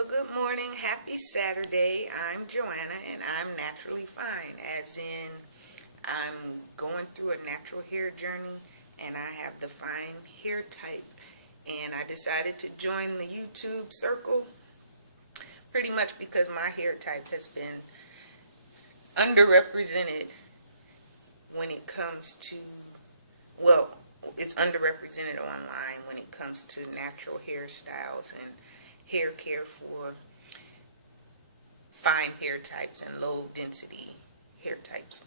Well, good morning. Happy Saturday. I'm Joanna, and I'm naturally fine, as in I'm going through a natural hair journey, and I have the fine hair type, and I decided to join the YouTube circle pretty much because my hair type has been underrepresented when it comes to, well, it's underrepresented online when it comes to natural hairstyles and hair care for fine hair types and low density hair types.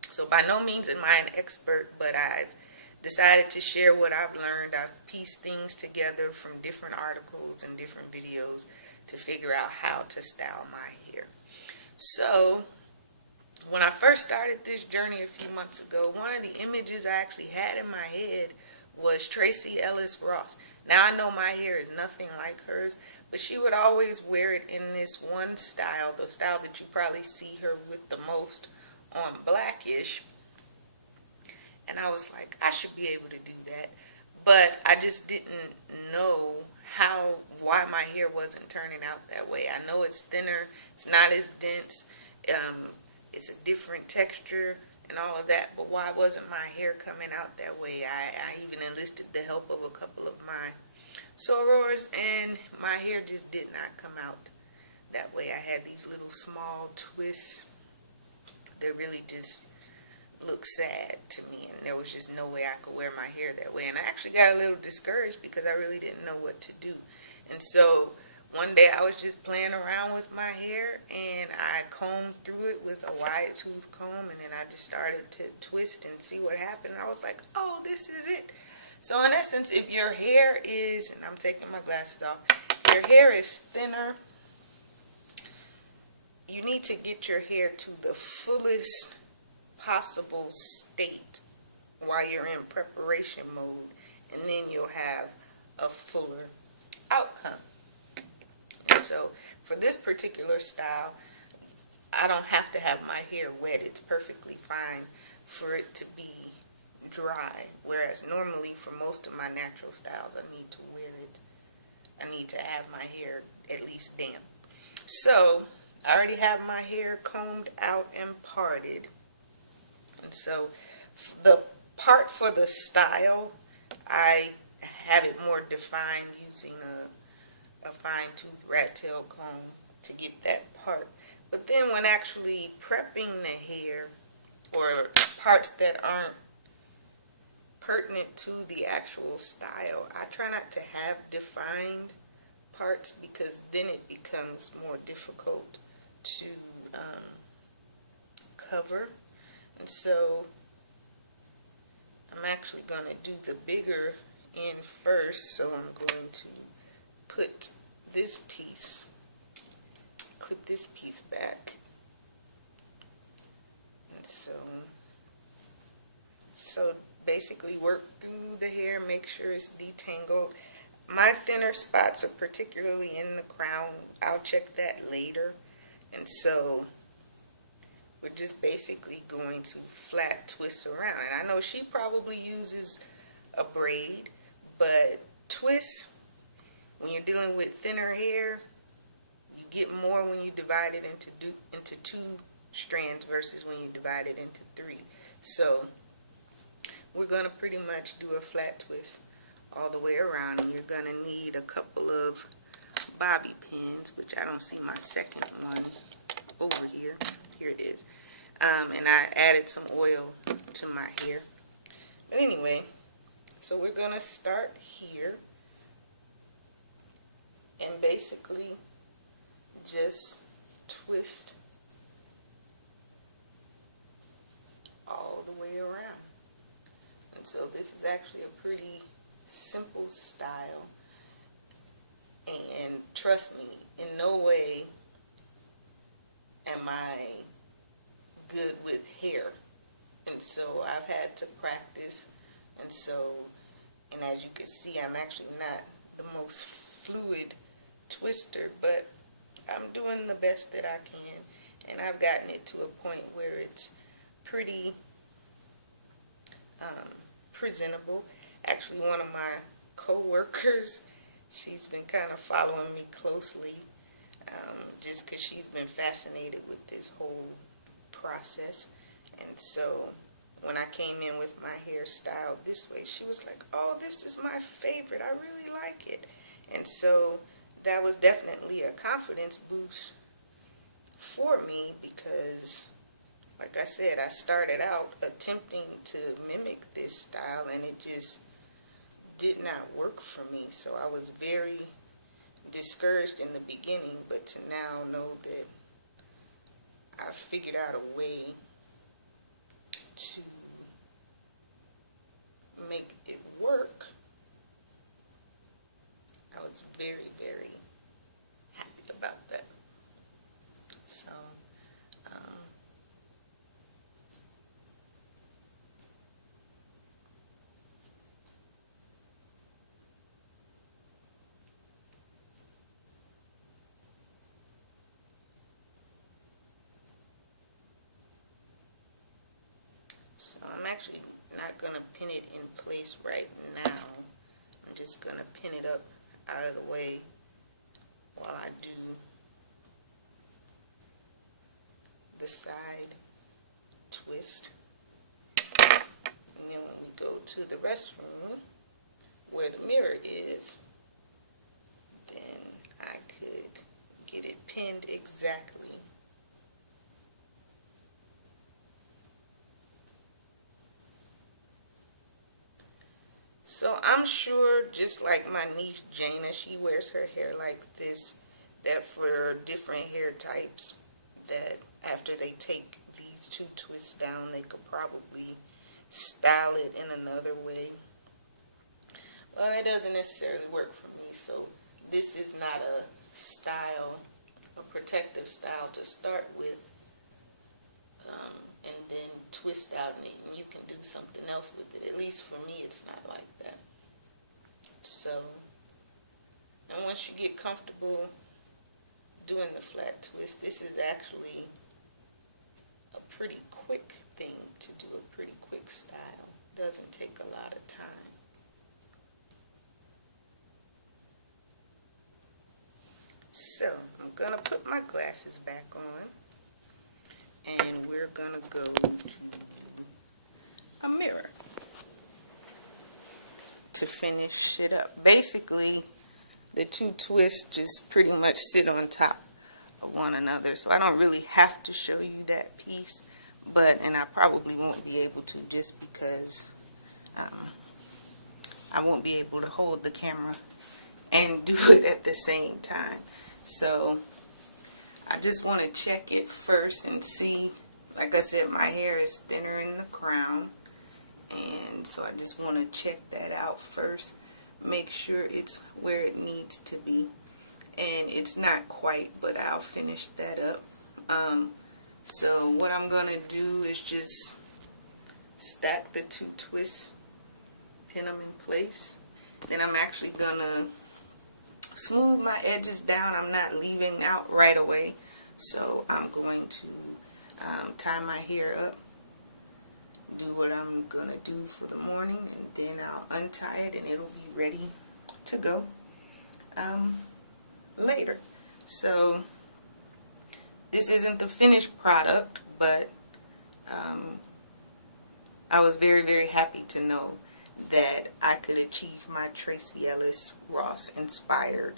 So by no means am I an expert, but I've decided to share what I've learned. I've pieced things together from different articles and different videos to figure out how to style my hair. So when I first started this journey a few months ago, one of the images I actually had in my head was Tracie Ellis Ross. Now I know my hair is nothing like hers, but she would always wear it in this one style, the style that you probably see her with the most on Blackish. And I was like, I should be able to do that. But I just didn't know why my hair wasn't turning out that way. I know it's thinner, it's not as dense, it's a different texture and all of that, but why wasn't my hair coming out that way? I even enlisted the help of a couple of my sorors, and my hair just did not come out that way. I had these little small twists that really just looked sad to me, and there was just no way I could wear my hair that way. And I actually got a little discouraged because I really didn't know what to do. And so one day I was just playing around with my hair, and I combed through it with a wide tooth comb, and then I just started to twist and see what happened. And I was like, oh, this is it. So in essence, if your hair is, and I'm taking my glasses off, if your hair is thinner, you need to get your hair to the fullest possible state while you're in preparation mode, and then you'll have a fuller outcome. And so for this particular style, I don't have to have my hair wet. It's perfectly fine for it to be dry, whereas normally for most of my natural styles I need to wear it. I need to have my hair at least damp. So I already have my hair combed out and parted. And so the part for the style, I have it more defined using a fine tooth rat tail comb to get that part. But then when actually prepping the hair, or parts that aren't pertinent to the actual style, I try not to have defined parts because then it becomes more difficult to cover. And so I'm actually going to do the bigger end first. So I'm going to put this piece, clip this piece back, and so basically work through the hair, make sure it's detangled. My thinner spots are particularly in the crown. I'll check that later. And so we're just basically going to flat twist around. And I know she probably uses a braid, but twists, when you're dealing with thinner hair, you get more when you divide it into two strands versus when you divide it into three. So we're going to pretty much do a flat twist all the way around, and you're going to need a couple of bobby pins, which I don't see my second one over here. Here it is. And I added some oil to my hair. But anyway, so we're going to start here and basically just twist all the way around. And so this is actually a pretty simple style, and trust me, in no way am I good with hair, and so I've had to practice. And so, and as you can see, I'm actually not the most fluid twister, but I'm doing the best that I can, and I've gotten it to a point where it's pretty presentable. Actually, one of my co-workers, She's been kind of following me closely, just because she's been fascinated with this whole process. And so when I came in with my hairstyle this way, she was like, oh, this is my favorite. I really like it. And so that was definitely a confidence boost for me because, like I said, I started out attempting to mimic this style and it just did not work for me. So I was very discouraged in the beginning, but to now know that I figured out a way to make it work, I was very, very happy about that. So, I'm actually not going to pin it in place right now. I'm just going to pin it up out of the way while I do the side twist. And then when we go to the restroom where the mirror is, then I could get it pinned exactly. So I'm sure, just like my niece Jana, she wears her hair like this, that for different hair types, that after they take these two twists down, they could probably style it in another way. Well, it doesn't necessarily work for me, so this is not a style, a protective style to start with, and then twist out and you can do something else with it. At least for me, it's not like that. So, and once you get comfortable doing the flat twist, this is actually a pretty quick thing to do, a pretty quick style. Doesn't take a lot of time. So, I'm going to put my glasses back on, and we're going to go to a mirror to finish it up. Basically, the two twists just pretty much sit on top of one another, so I don't really have to show you that piece, and I probably won't be able to just because I won't be able to hold the camera and do it at the same time. So I just want to check it first and see. Like I said, my hair is thinner in the crown, and so I just want to check that out first. Make sure it's where it needs to be. And it's not quite, but I'll finish that up. So what I'm going to do is just stack the two twists, pin them in place. Then I'm actually going to smooth my edges down. I'm not leaving out right away. So I'm going to tie my hair up, do what I'm going to do for the morning, and then I'll untie it and it'll be ready to go later. So this isn't the finished product, but I was very, very happy to know that I could achieve my Tracie Ellis Ross inspired